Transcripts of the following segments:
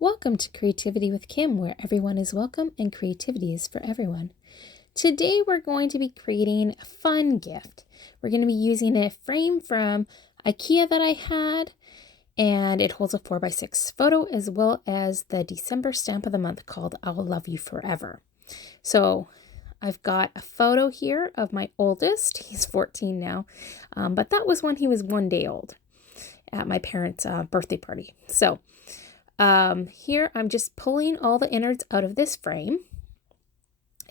Welcome to Creativity with Kim, where everyone is welcome and creativity is for everyone. Today we're going to be creating a fun gift. We're going to be using a frame from Ikea that I had, and it holds a 4x6 photo as well as the December stamp of the month called I'll Love You Forever. So I've got a photo here of my oldest. He's 14 now, but that was when he was 1 day old at my parents' birthday party. So here I'm just pulling all the innards out of this frame,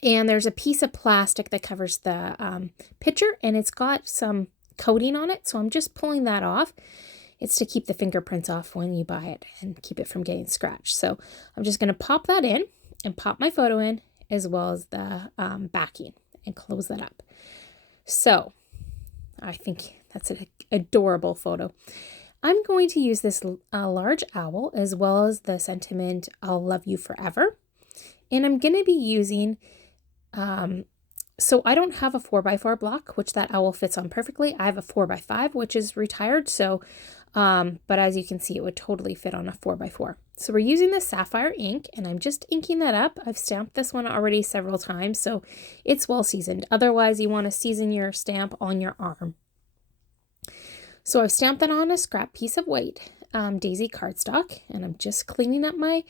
and there's a piece of plastic that covers the picture, and it's got some coating on it, so I'm just pulling that off. It's to keep the fingerprints off when you buy it and keep it from getting scratched. So I'm just going to pop that in and pop my photo in as well as the backing and close that up. So I think that's an adorable photo. I'm going to use this large owl as well as the sentiment, I'll love you forever. And I'm going to be using, so I don't have a 4x4 block, which that owl fits on perfectly. I have a 4x5, which is retired. So, but as you can see, it would totally fit on a 4x4. So we're using the Sapphire ink, and I'm just inking that up. I've stamped this one already several times, so it's well seasoned. Otherwise, you want to season your stamp on your arm. So I've stamped that on a scrap piece of white daisy cardstock, and I'm just cleaning up my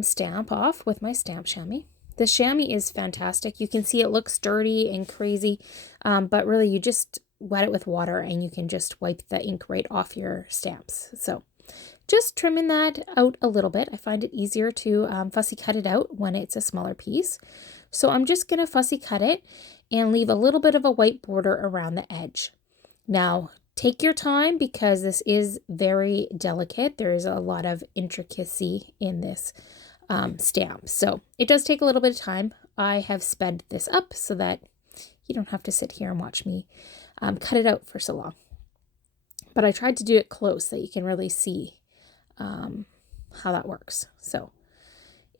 stamp off with my stamp chamois. The chamois is fantastic. You can see it looks dirty and crazy, but really you just wet it with water and you can just wipe the ink right off your stamps. So just trimming that out a little bit. I find it easier to fussy cut it out when it's a smaller piece. So I'm just going to fussy cut it and leave a little bit of a white border around the edge. Now, take your time because this is very delicate. There is a lot of intricacy in this stamp. So it does take a little bit of time. I have sped this up so that you don't have to sit here and watch me cut it out for so long. But I tried to do it close so that you can really see how that works. So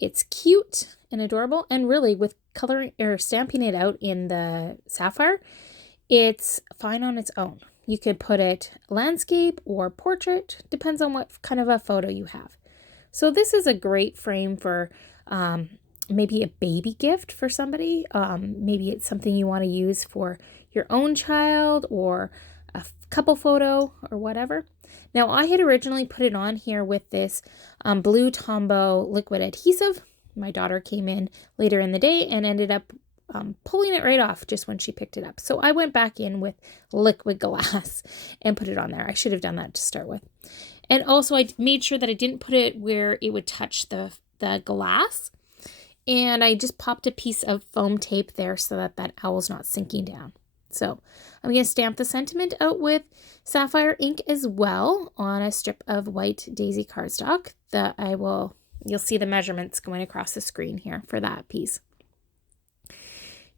it's cute and adorable, and really with coloring or stamping it out in the Sapphire, it's fine on its own. You could put it landscape or portrait, depends on what kind of a photo you have. So this is a great frame for maybe a baby gift for somebody. Maybe it's something you want to use for your own child or a couple photo or whatever. Now I had originally put it on here with this blue Tombow liquid adhesive. My daughter came in later in the day and ended up pulling it right off just when she picked it up. So I went back in with liquid glass and put it on there. I should have done that to start with. And also I made sure that I didn't put it where it would touch the glass. And I just popped a piece of foam tape there so that that owl's not sinking down. So I'm going to stamp the sentiment out with Sapphire ink as well on a strip of white daisy cardstock that you'll see the measurements going across the screen here for that piece.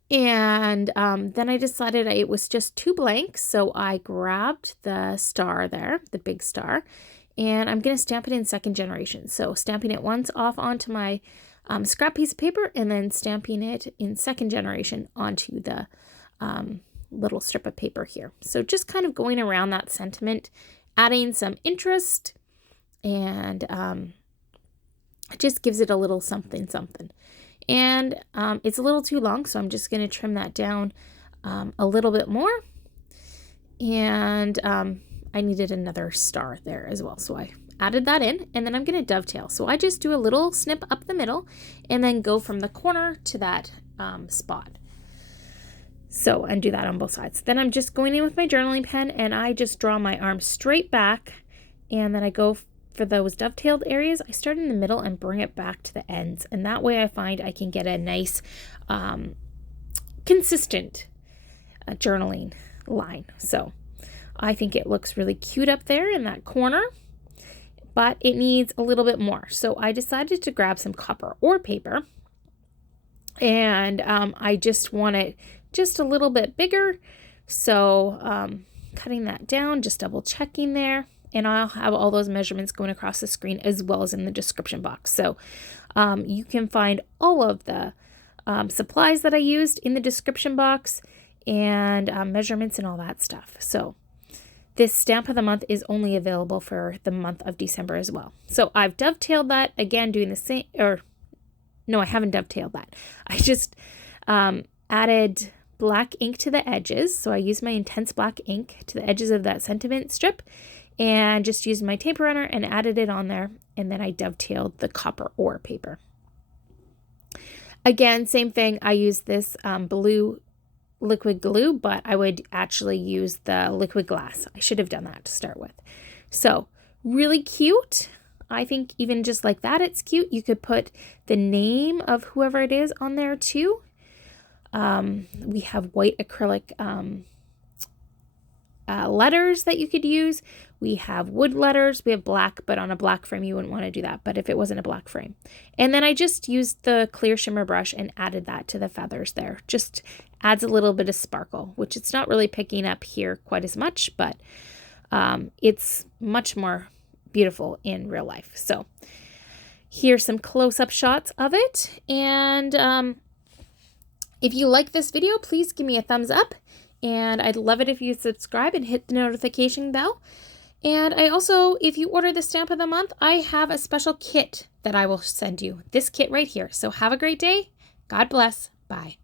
And then I decided it was just too blank, so I grabbed the star there, the big star, and I'm going to stamp it in second generation. So stamping it once off onto my scrap piece of paper and then stamping it in second generation onto the little strip of paper here. So just kind of going around that sentiment, adding some interest, and it just gives it a little something something. And it's a little too long, so I'm just going to trim that down a little bit more. And I needed another star there as well, so I added that in, and then I'm going to dovetail. So I just do a little snip up the middle and then go from the corner to that spot. So, and do that on both sides. Then I'm just going in with my journaling pen, and I just draw my arm straight back, and then I go for those dovetailed areas. I start in the middle and bring it back to the ends, and that way I find I can get a nice consistent journaling line. So I think it looks really cute up there in that corner, but it needs a little bit more. So I decided to grab some copper or paper, and I just want it just a little bit bigger. So cutting that down, just double checking there. And I'll have all those measurements going across the screen as well as in the description box. So you can find all of the supplies that I used in the description box and measurements and all that stuff. So this stamp of the month is only available for the month of December as well. So I've dovetailed that again, doing the same, or no, I haven't dovetailed that. I just added black ink to the edges. So I used my intense black ink to the edges of that sentiment strip and just used my tape runner and added it on there. And then I dovetailed the copper ore paper. Again, same thing. I used this blue liquid glue, but I would actually use the liquid glass. I should have done that to start with. So really cute. I think even just like that, it's cute. You could put the name of whoever it is on there too. We have white acrylic letters that you could use. We have wood letters. We have black, but on a black frame, you wouldn't want to do that. But if it wasn't a black frame. And then I just used the clear shimmer brush and added that to the feathers there. Just adds a little bit of sparkle, which it's not really picking up here quite as much, but it's much more beautiful in real life. So here's some close-up shots of it. And if you like this video, please give me a thumbs up. And I'd love it if you subscribe and hit the notification bell. And I also, if you order the stamp of the month, I have a special kit that I will send you. This kit right here. So have a great day. God bless. Bye.